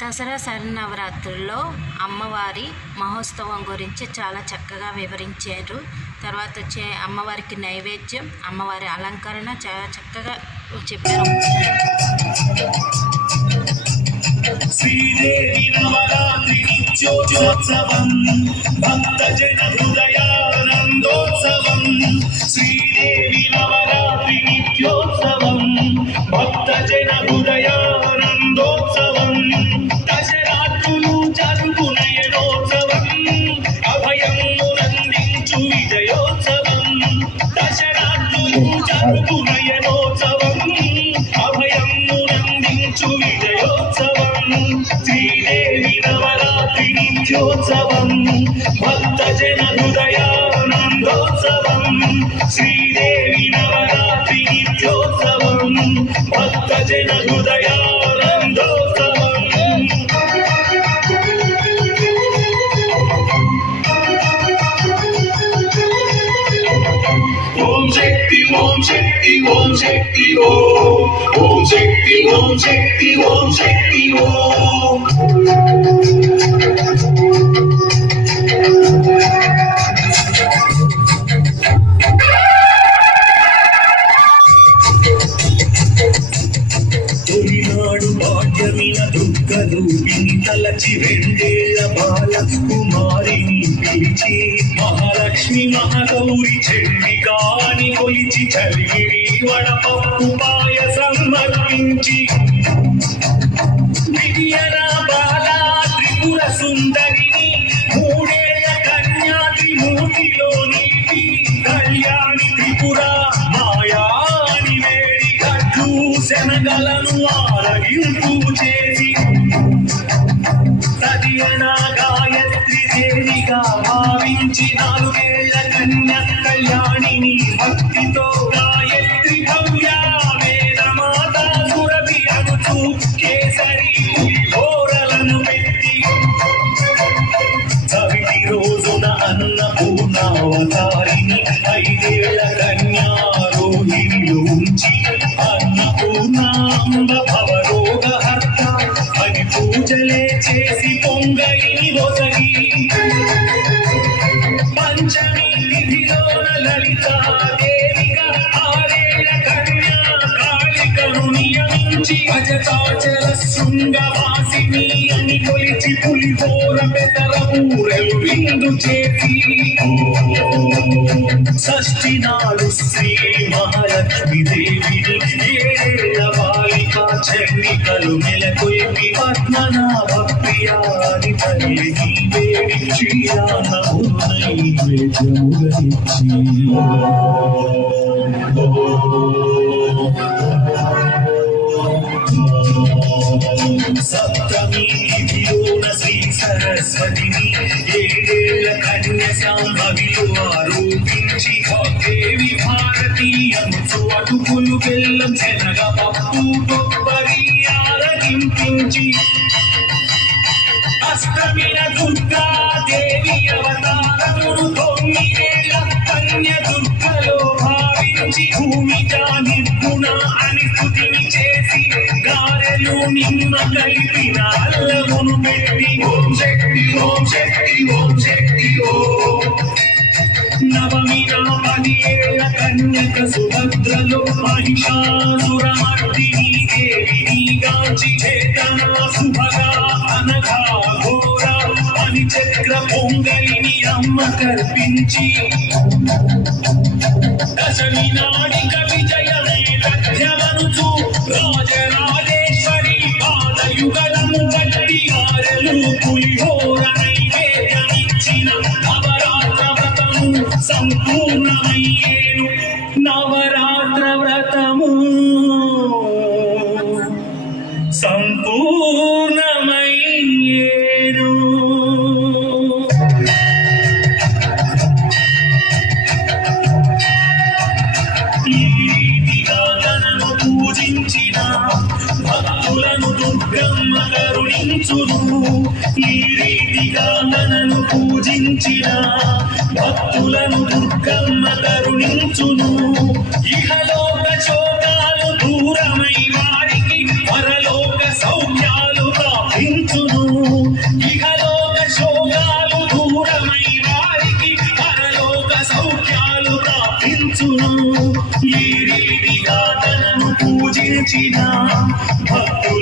దసరా శరన్నవరాత్రుల్లో అమ్మవారి మహోత్సవం గురించి చాలా చక్కగా వివరించారు. తర్వాత వచ్చే అమ్మవారికి నైవేద్యం అమ్మవారి అలంకరణ చాలా చక్కగా చెప్పారు. శ్రీదేవి నవరాత్రి నిత్యోత్సవం భక్త జన ప్రేమోత్సవం అభయం నందించు విజయోత్సవం. శ్రీదేవి నవరాత్రి నిత్యోత్సవం. భక్త జన హృదయానందోత్సవం శ్రీదేవి నవరాత్రి నిత్యోత్సవం. భక్త జన శక్తి ఓం శక్తి ఓం ఓం శక్తి ఓం శక్తి ఓం తలచి రెండేళ్ళ బాల కుమారిని పిలిచి మహాలక్ష్మి మహాగౌరి చెల్లి కాని కొలిచి చలిగిరి వడపప్పు పాయసం సమర్పించి విజయన బాల త్రిపుర సుందరిని మూడేళ్ళ నిలిపి కళ్యాణి త్రిపుర మాయాని వేడి కట్లు శనగలను తదియన గాయత్రి దేవిగా భావించి నాలుగేళ్ళ కన్య కళ్యాణిని భక్తితో గాయత్రి భవ్య వేదమాత సురభి అనుచు కేసరి పెట్టి. రోజున ఐదేళ్ళ ఉంచి అన్నపూర్ణాంబ భవరోగహర్త అని పూజలే చేసి పొంగలిని ఒసగి పంచమి లలితాదేవిగా కన్యా కాళికను నియమించి అజతాచల శృంగవాసిని అని కొలిచి పులిహోర విందు చేసి. షష్ఠి నాడు శ్రీ మహాలక్ష్మి దేవిని ఏడేళ్ళ బాలిక నెలకొల్పి మెలకొల్పి పద్మనాభ ప్రియాని తల్లి వేడి శ్రీరామము సప్తమి శ్రీ సరస్వతిని ఏడేళ్ళ కన్య సాంభవిలో ఆరోపించి. దేవి భారతీయముచు అటుకులు బెల్లం శనగ అష్టమిన దుర్గా తొమ్మిదేళ్ళ కన్య దుర్గలో భావించి భూమిక నిర్గుణ అని స్థుతిని చేసి గారెలు కలిపిన అల్లమును పెట్టి ఓం శక్తి ఓం శక్తి ఓం శక్తి ఓం నవమి పది ఏళ్ళ కన్యక సుభద్రలో మహిషాసుర పొంగలిని అమ్మ కల్పించి. దశమి నాడిక విజయమే లక్ష్యమనుచు రాజరాజేశ్వరి భక్తులను దుర్గమ్మ కరుణించును ఈ రీతిగా తనను పూజించిన భక్తులను దుర్గమ్మ కరుణించును ఇహలో పూజించిన భక్తులను దుర్గా కరుణించును